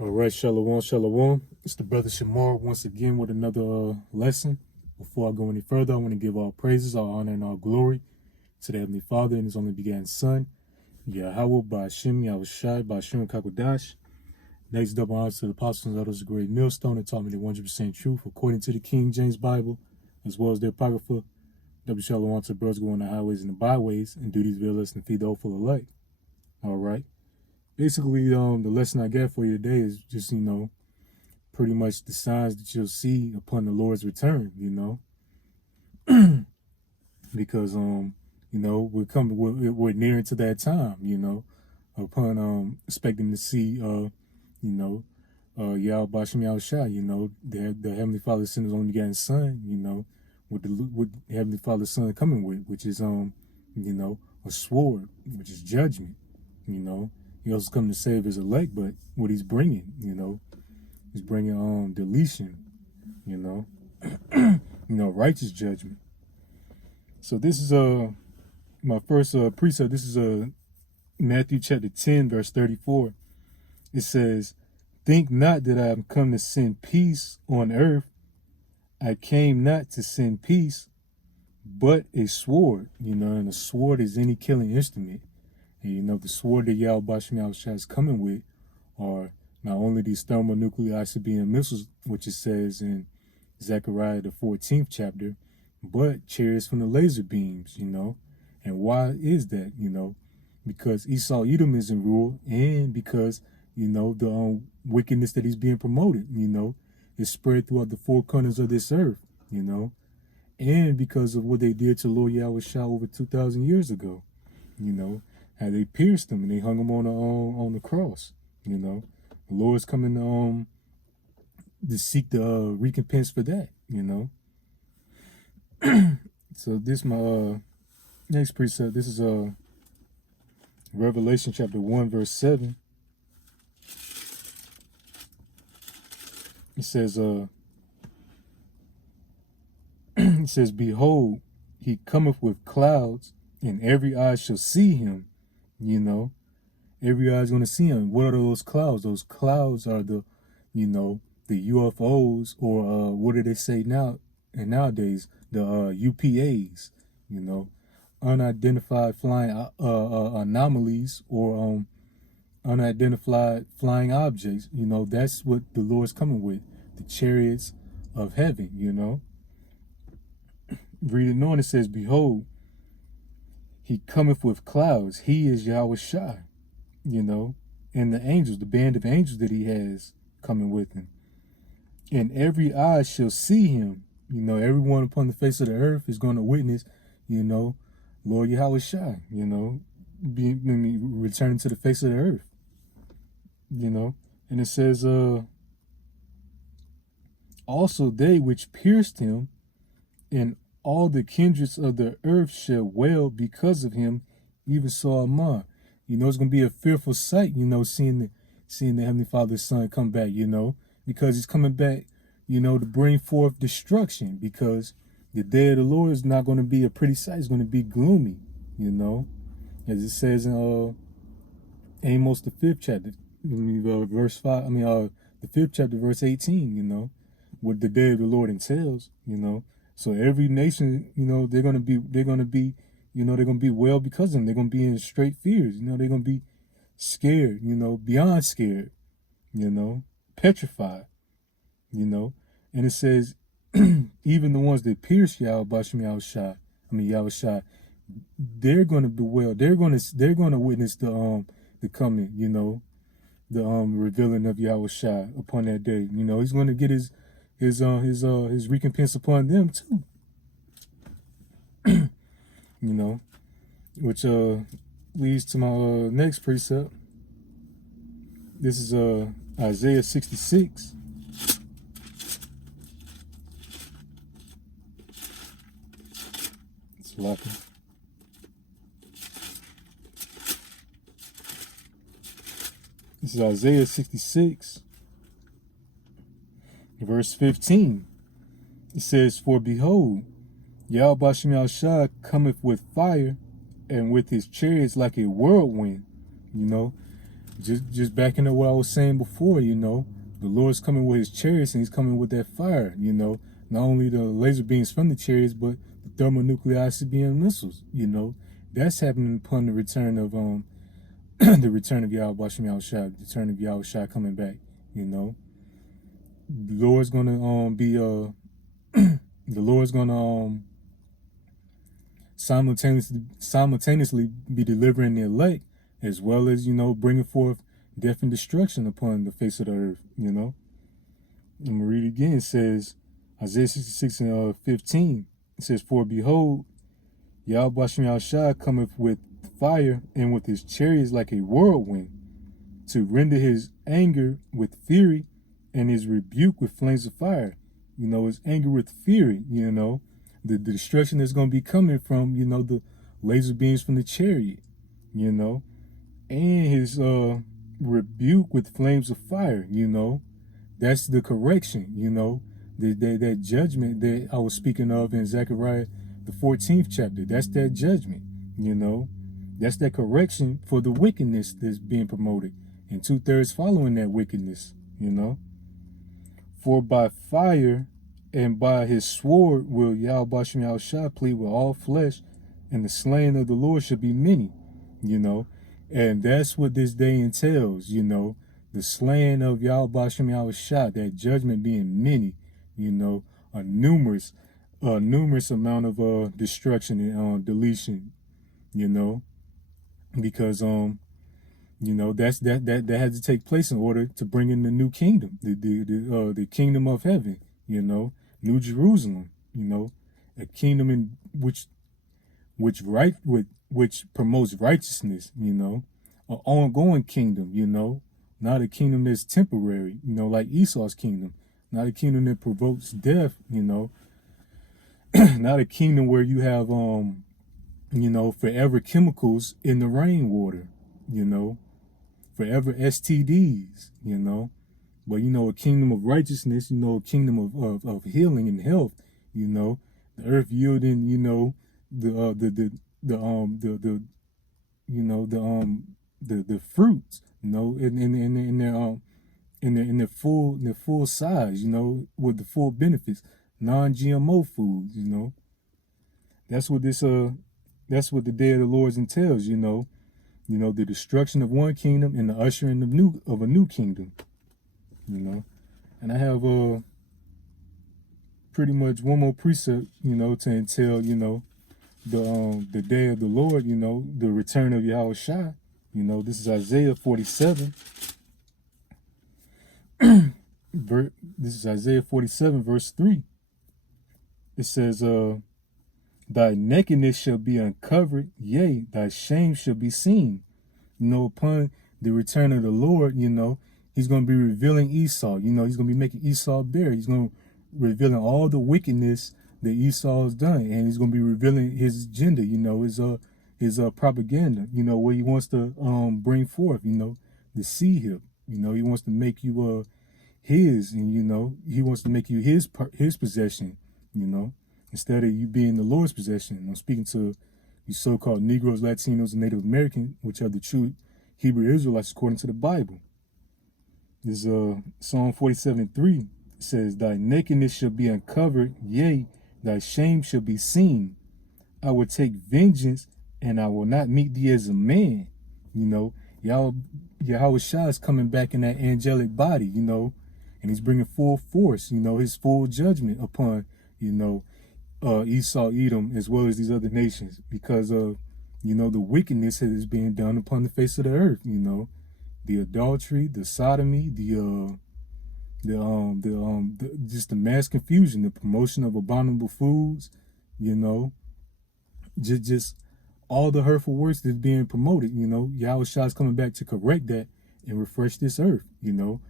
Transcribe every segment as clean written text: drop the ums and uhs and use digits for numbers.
All right, Shalom, Shalom. It's the brother Shamar once again with another lesson. Before I go any further, I want to give all praises, all honor, and all glory to the Heavenly Father and His only begotten Son, Yahweh, Ba'ashem, Yahushai, Ba'ashem, Kakodash. Next, double honors to the apostles and others, the great millstone that taught me the 100% truth according to the King James Bible, as well as their apocrypha. Double Shalom to the brothers going on the highways and the byways and do these villas and feed the hopeful alike. All right. Basically, the lesson I got for you today is just, pretty much the signs that you'll see upon the Lord's return, because, we're nearing to that time, upon, expecting to see, Yahweh Bashim Yahushua, the Heavenly Father sent His only begotten Son, with the Heavenly Father's Son coming with, which is, a sword, which is judgment, He also come to save His elect, but what He's bringing, He's bringing deletion, righteous judgment. So this is my first precept. This is Matthew chapter 10, verse 34. It says, "Think not that I am come to send peace on earth. I came not to send peace, but a sword." And a sword is any killing instrument. And the sword that Yahweh Bashim Yahushua is coming with are not only these thermonuclear ICBM missiles, which it says in Zechariah the 14th chapter, but chariots from the laser beams, And why is that? Because Esau Edom is in rule, and because, the wickedness that he's being promoted, is spread throughout the four corners of this earth, and because of what they did to Lord Yahweh Shah over 2,000 years ago, how they pierced him and they hung him on the cross, The Lord's coming to seek the recompense for that, So this my next precept. This is Revelation chapter 1, verse 7. It says, it says, "Behold, He cometh with clouds, and every eye shall see Him." Every eye is going to see Him. What are those clouds? Those clouds are the UFOs, or what do they say now? And nowadays, the UPAs, unidentified flying anomalies, or unidentified flying objects. That's what the Lord's coming with, the chariots of heaven. Reading on, it says, "Behold, He cometh with clouds. He is Yahweh Shai," and the angels, the band of angels that He has coming with Him. "And every eye shall see Him." Everyone upon the face of the earth is going to witness, Lord Yahweh Shai, returning to the face of the earth, And it says, "Also they which pierced Him, and all the kindreds of the earth shall wail because of Him, even so Amon." It's going to be a fearful sight, seeing the Heavenly Father's Son come back, because He's coming back, to bring forth destruction, because the day of the Lord is not going to be a pretty sight. It's going to be gloomy, as it says in Amos the 5th chapter, verse 5. The 5th chapter, verse 18. What the day of the Lord entails, So every nation, they're gonna be, well because of them. They're gonna be in straight fears. They're gonna be scared. Beyond scared. Petrified. And it says, even the ones that pierce Yahweh Bashim Yahushua, they're gonna bewail. They're gonna witness the coming. The revealing of Yahushua upon that day. He's gonna get his recompense upon them too. Which leads to my next precept. This is Isaiah 66. It's lucky. This is Isaiah 66, verse 15. It says, "For behold, Yahweh Bashim Yahushua cometh with fire, and with His chariots like a whirlwind." Just backing up what I was saying before, the Lord's coming with his chariots and he's coming with that fire, not only the laser beams from the chariots, but the thermonuclear ICBM missiles, that's happening upon the return of the return of Yahweh Shem Yahushua, the return of Yahushua coming back, The Lord's gonna be the Lord's gonna simultaneously be delivering the elect, as well as bringing forth death and destruction upon the face of the earth. I'm gonna read it again. It says Isaiah 66 and 15. It says, "For behold, Yahweh Shem Yahushua cometh with fire, and with his chariots like a whirlwind, to render his anger with fury, and his rebuke with flames of fire." His anger with fury. The destruction that's going to be coming from, the laser beams from the chariot, and his rebuke with flames of fire, that's the correction, that judgment that I was speaking of in Zechariah, the 14th chapter. That's that judgment, that's that correction for the wickedness that's being promoted, and 2/3 following that wickedness, For by fire and by his sword will Yahweh Shem Yahushua plead with all flesh, and the slain of the Lord shall be many, And that's what this day entails, the slaying of Yahweh Shem Yahushua, that judgment being many, a numerous amount of destruction and deletion, because that has to take place in order to bring in the new kingdom, the kingdom of heaven, New Jerusalem, a kingdom in which promotes righteousness, an ongoing kingdom, not a kingdom that's temporary, like Esau's kingdom, not a kingdom that provokes death, not a kingdom where you have forever chemicals in the rainwater, forever STDs, but a kingdom of righteousness, a kingdom of healing and health, the earth yielding, the fruits, in their full size, with the full benefits, non-GMO foods, That's what the day of the Lord entails, the destruction of one kingdom and the ushering of a new kingdom, And I have pretty much one more precept, to entail, the day of the Lord, the return of Yahushua. This is Isaiah 47. This is Isaiah 47, verse 3. It says, "Thy nakedness shall be uncovered, yea, thy shame shall be seen." Upon the return of the Lord, he's going to be revealing Esau. He's going to be making Esau bare. He's going to revealing all the wickedness that Esau has done, and he's going to be revealing his agenda. His propaganda. What he wants to bring forth. The seed. He wants to make you his, and he wants to make you his possession. Instead of you being the Lord's possession. I'm speaking to you so-called Negroes, Latinos, and Native American, which are the true Hebrew Israelites according to the Bible. This Psalm 47:3 says, "Thy nakedness shall be uncovered, yea, thy shame shall be seen. I will take vengeance, and I will not meet thee as a man." Yahushua is coming back in that angelic body, and he's bringing full force, his full judgment upon, Esau, Edom, as well as these other nations, because of, the wickedness that is being done upon the face of the earth, the adultery, the sodomy, just the mass confusion, the promotion of abominable foods, just all the hurtful works that's being promoted, Yahushua is coming back to correct that and refresh this earth, and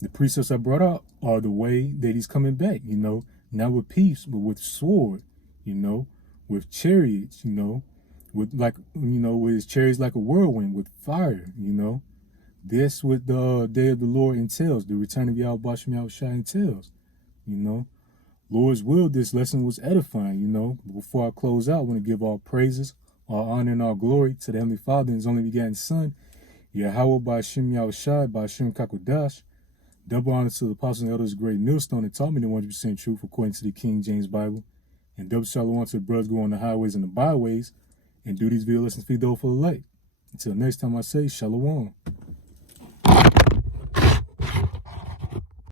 the precepts I brought out are the way that he's coming back, not with peace, but with sword, with chariots, with with his chariots like a whirlwind, with fire, This what the day of the Lord entails, the return of Yahweh Shem Yahushua entails, Lord's will, this lesson was edifying, Before I close out, I want to give all praises, all honor, and all glory to the Heavenly Father and his only begotten Son, Yahweh by Shem Yahushai by Shem Kakodash. Double honor to the apostles and elders, great millstone that taught me the 100% truth according to the King James Bible. And double shalom to the brothers go on the highways and the byways and do these video lessons feed the full of light. Until next time I say shalom.